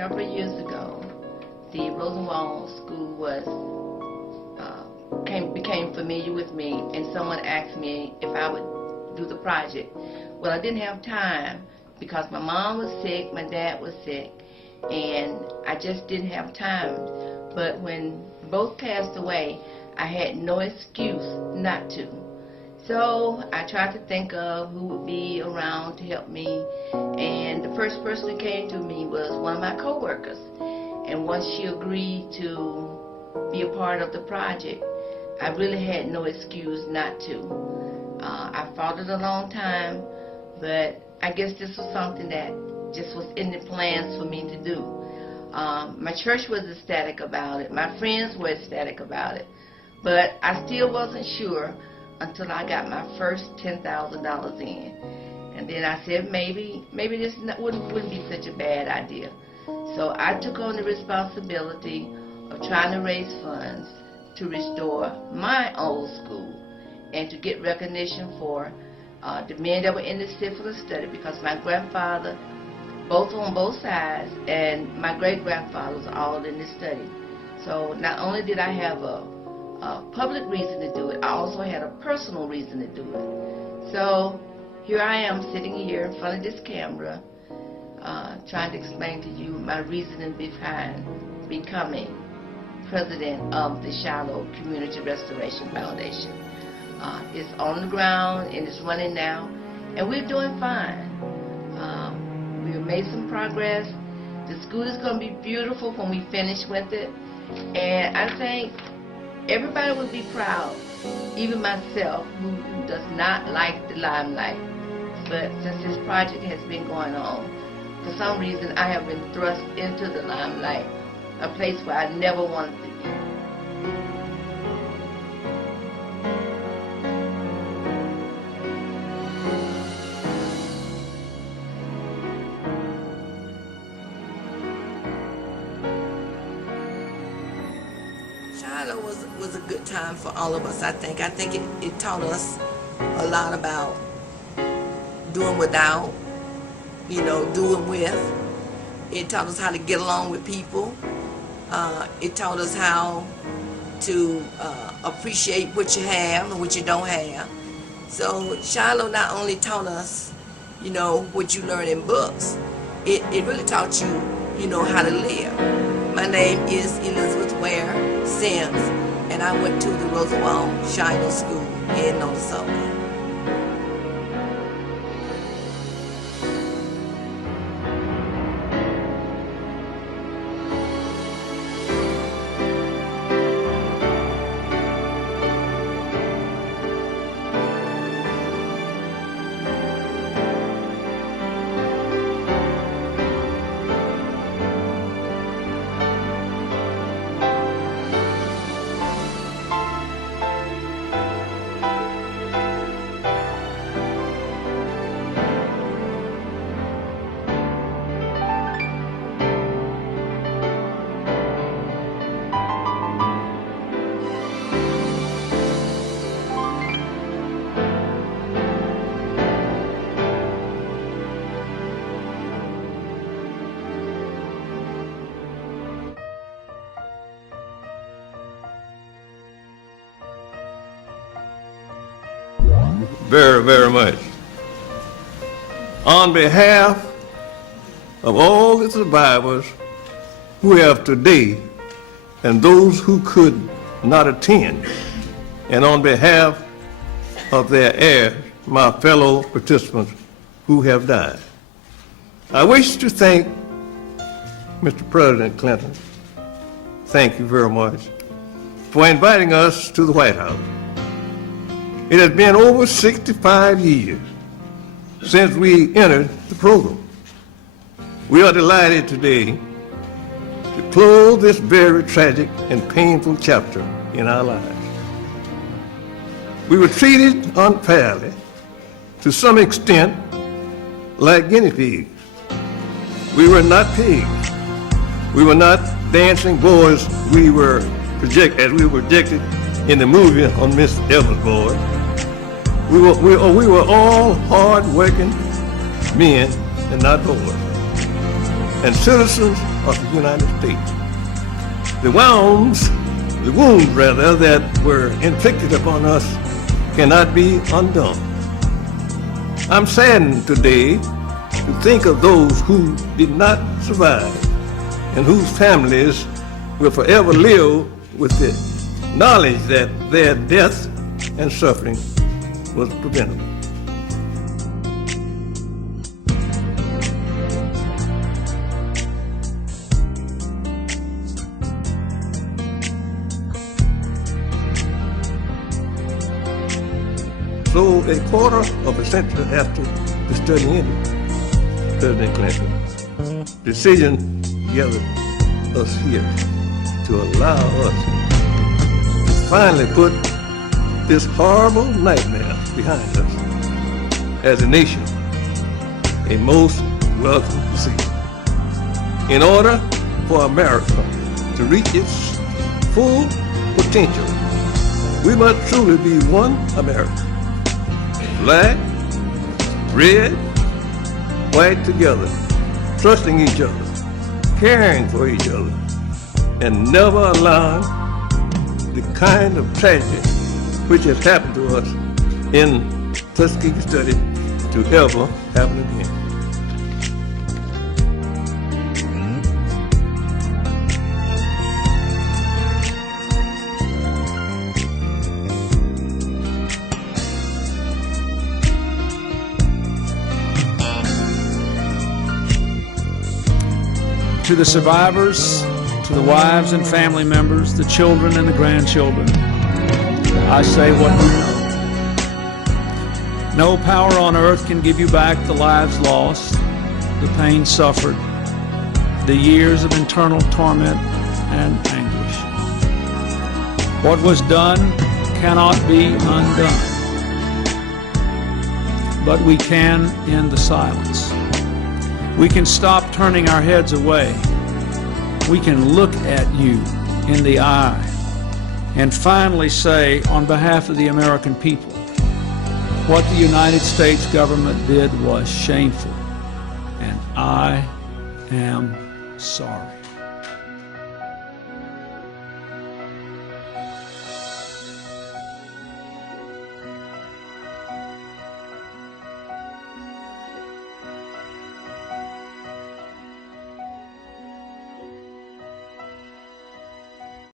several years ago, the Rosenwald School became familiar with me, and someone asked me if I would do the project. Well, I didn't have time because my mom was sick, my dad was sick, and I just didn't have time. But when both passed away, I had no excuse not to. So I tried to think of who would be around to help me, and the first person that came to me was one of my coworkers. And once she agreed to be a part of the project, I really had no excuse not to. I fought it a long time, but I guess this was something that just was in the plans for me to do. My church was ecstatic about it. My friends were ecstatic about it. But I still wasn't sure until I got my first $10,000 in. And then I said, maybe this wouldn't be such a bad idea. So I took on the responsibility of trying to raise funds to restore my old school and to get recognition for the men that were in the syphilis study, because my grandfather, both on both sides, and my great-grandfather was all in this study. So not only did I have a public reason to do it, I also had a personal reason to do it. So here I am sitting here in front of this camera trying to explain to you my reasoning behind becoming president of the Shiloh Community Restoration Foundation. It's on the ground and it's running now, and we're doing fine. We've made some progress. The school is going to be beautiful when we finish with it, and I think everybody would be proud, even myself, who does not like the limelight. But since this project has been going on, for some reason I have been thrust into the limelight, a place where I never wanted to be. Shiloh was a good time for all of us, I think. I think it taught us a lot about doing without, doing with. It taught us how to get along with people. It taught us how to appreciate what you have and what you don't have. So Shiloh not only taught us, what you learn in books, it really taught you, how to live. My name is Elizabeth Ware Sims, and I went to the Rosenwald Shiloh School in Notasulga. Very, very much. On behalf of all the survivors who have today and those who could not attend, and on behalf of their heirs, my fellow participants who have died, I wish to thank Mr. President Clinton. Thank you very much for inviting us to the White House. It has been over 65 years since we entered the program. We are delighted today to close this very tragic and painful chapter in our lives. We were treated unfairly, to some extent, like guinea pigs. We were not pigs. We were not dancing boys as we were projected in the movie on Miss Evans' Board. We were all hard-working men and not boys, and citizens of the United States. The wounds that were inflicted upon us cannot be undone. I'm saddened today to think of those who did not survive and whose families will forever live with the knowledge that their death and suffering was preventable. So a quarter of a century after the study ended, President Clinton's decision gathered us here to allow us to finally put this horrible nightmare behind us as a nation, a most welcome decision. In order for America to reach its full potential, we must truly be one America. Black, red, white together, trusting each other, caring for each other, and never allowing the kind of tragedy which has happened to us in Tuskegee study to ever happen again. To the survivors, to the wives and family members, the children and the grandchildren, I say what we know. No power on earth can give you back the lives lost, the pain suffered, the years of internal torment and anguish. What was done cannot be undone, but we can end the silence. We can stop turning our heads away. We can look at you in the eye and finally say, on behalf of the American people, what the United States government did was shameful, and I am sorry.